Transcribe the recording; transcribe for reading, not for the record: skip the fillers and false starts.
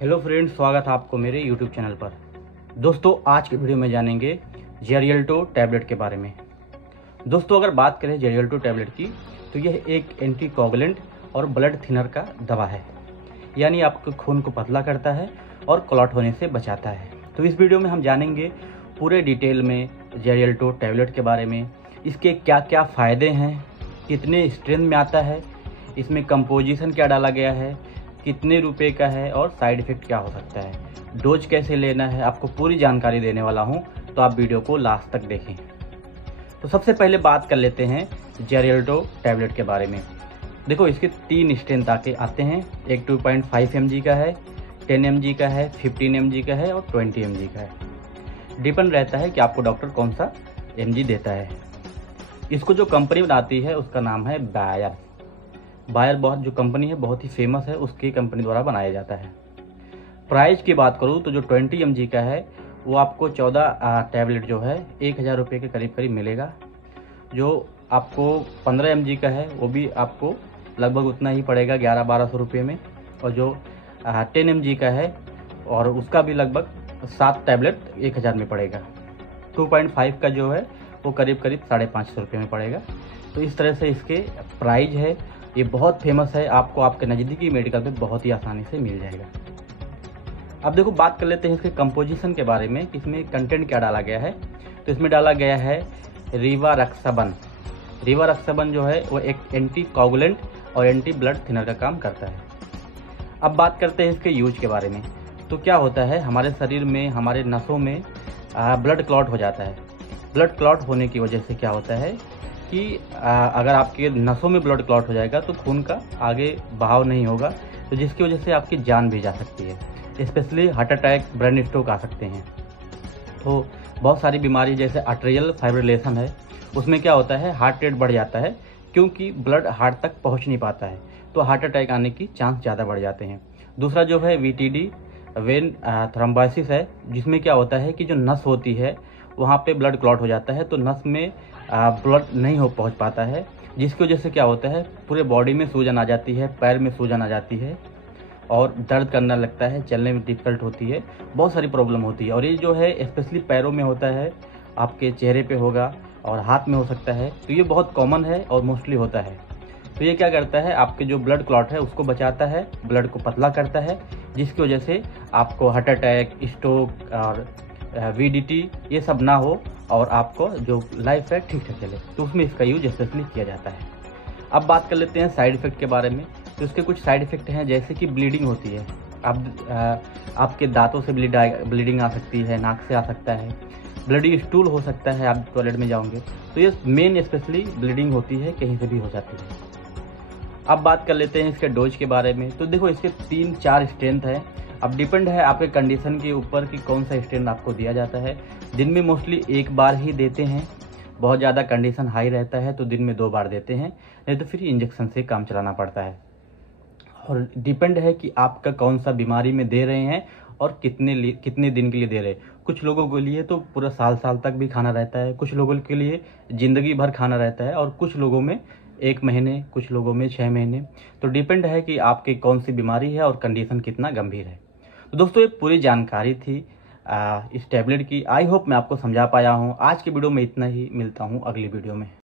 Hello friends, स्वागत है आपको मेरे यूट्यूब चैनल पर। दोस्तों, आज के वीडियो में जानेंगे जेरिएल्टो टैबलेट के बारे में। दोस्तों, अगर बात करें जेरिएल्टो टैबलेट की तो यह एक एंटीकोगुलेंट और ब्लड थिनर का दवा है, यानी आपके खून को पतला करता है और क्लॉट होने से बचाता है। तो इस वीडियो में हम जानेंगे पूरे डिटेल में जेरिएल्टो टैबलेट के बारे में, इसके क्या क्या फ़ायदे हैं, कितने स्ट्रेंथ में आता है, इसमें कंपोजिशन क्या डाला गया है, कितने रुपए का है और साइड इफ़ेक्ट क्या हो सकता है, डोज कैसे लेना है, आपको पूरी जानकारी देने वाला हूं, तो आप वीडियो को लास्ट तक देखें। तो सबसे पहले बात कर लेते हैं जेरिएल्टो टैबलेट के बारे में। देखो, इसके 3 स्ट्रेंथ आते हैं। एक 2.5 mg का है, 10 mg का है, 15 mg का है और 20 mg का है। डिपेंड रहता है कि आपको डॉक्टर कौन सा mg देता है। इसको जो कंपनी बनाती है उसका नाम है बायर। बहुत जो कंपनी है बहुत ही फेमस है, उसकी कंपनी द्वारा बनाया जाता है। प्राइस की बात करूँ तो जो 20 mg का है वो आपको 14 टैबलेट जो है 1000 रुपये के करीब करीब मिलेगा। जो आपको 15 mg का है वो भी आपको लगभग उतना ही पड़ेगा, 1100-1200 रुपये में। और जो 10 mg का है और उसका भी लगभग 7 टैबलेट 1000 में पड़ेगा। 2.5 का जो है वो करीब करीब 550 रुपये में पड़ेगा। तो इस तरह से इसके प्राइस है। ये बहुत फेमस है, आपको आपके नज़दीकी मेडिकल पे बहुत ही आसानी से मिल जाएगा। अब देखो, बात कर लेते हैं इसके कंपोजिशन के बारे में, इसमें कंटेंट क्या डाला गया है। तो इसमें डाला गया है रिवारक्साबन। रिवारक्साबन जो है वो एक एंटी कोगुलेंट और एंटी ब्लड थिनर का काम करता है। अब बात करते हैं इसके यूज के बारे में। तो क्या होता है, हमारे शरीर में, हमारे नसों में ब्लड क्लॉट हो जाता है। ब्लड क्लॉट होने की वजह से क्या होता है कि अगर आपके नसों में ब्लड क्लॉट हो जाएगा तो खून का आगे बहाव नहीं होगा, तो जिसकी वजह से आपकी जान भी जा सकती है। Specially heart attack, brain stroke आ सकते हैं। तो बहुत सारी बीमारी जैसे आर्टेरियल फाइब्रिलेशन है, उसमें क्या होता है, हार्ट रेट बढ़ जाता है क्योंकि ब्लड हार्ट तक पहुंच नहीं पाता है, तो हार्ट अटैक आने की चांस ज़्यादा बढ़ जाते हैं। दूसरा जो है VTD, वेन थ्रोम्बोसिस है, जिसमें क्या होता है कि जो नस होती है वहाँ पे ब्लड क्लॉट हो जाता है, तो नस में ब्लड नहीं पहुंच पाता है, जिसकी वजह से क्या होता है, पूरे बॉडी में सूजन आ जाती है, पैर में सूजन आ जाती है और दर्द करने लगता है, चलने में डिफ़िकल्ट होती है, बहुत सारी प्रॉब्लम होती है। और ये जो है स्पेशली पैरों में होता है, आपके चेहरे पे होगा और हाथ में हो सकता है। तो ये बहुत कॉमन है और मोस्टली होता है। तो ये क्या करता है, आपके जो ब्लड क्लॉट है उसको बचाता है, ब्लड को पतला करता है, जिसकी वजह से आपको हार्ट अटैक, स्ट्रोक और VDT ये सब ना हो और आपको जो लाइफ है ठीक ठाक चले। तो उसमें इसका यूज स्पेशली किया जाता है। अब बात कर लेते हैं साइड इफ़ेक्ट के बारे में। तो इसके कुछ साइड इफ़ेक्ट हैं, जैसे कि ब्लीडिंग होती है। आपके दांतों से ब्लीडिंग आ सकती है, नाक से आ सकता है, ब्लडी स्टूल हो सकता है, आप टॉयलेट में जाओगे तो ये मेन स्पेशली ब्लीडिंग होती है, कहीं से भी हो जाती है। अब बात कर लेते हैं इसके डोज के बारे में। तो देखो, इसके 3-4 स्ट्रेंथ है। अब डिपेंड है आपके कंडीशन के ऊपर कि कौन सा स्ट्रेंथ आपको दिया जाता है। दिन में मोस्टली 1 बार ही देते हैं, बहुत ज़्यादा कंडीशन हाई रहता है तो दिन में 2 बार देते हैं, नहीं तो फिर इंजेक्शन से काम चलाना पड़ता है। और डिपेंड है कि आपका कौन सा बीमारी में दे रहे हैं और कितने दिन के लिए दे रहे हैं। कुछ लोगों के लिए तो पूरा साल तक भी खाना रहता है, कुछ लोगों के लिए ज़िंदगी भर खाना रहता है और कुछ लोगों में 1 महीने, कुछ लोगों में 6 महीने। तो डिपेंड है कि आपकी कौन सी बीमारी है और कंडीशन कितना गंभीर है। तो दोस्तों, ये पूरी जानकारी थी इस टैबलेट की। आई होप मैं आपको समझा पाया हूँ। आज की वीडियो में इतना ही, मिलता हूँ अगली वीडियो में।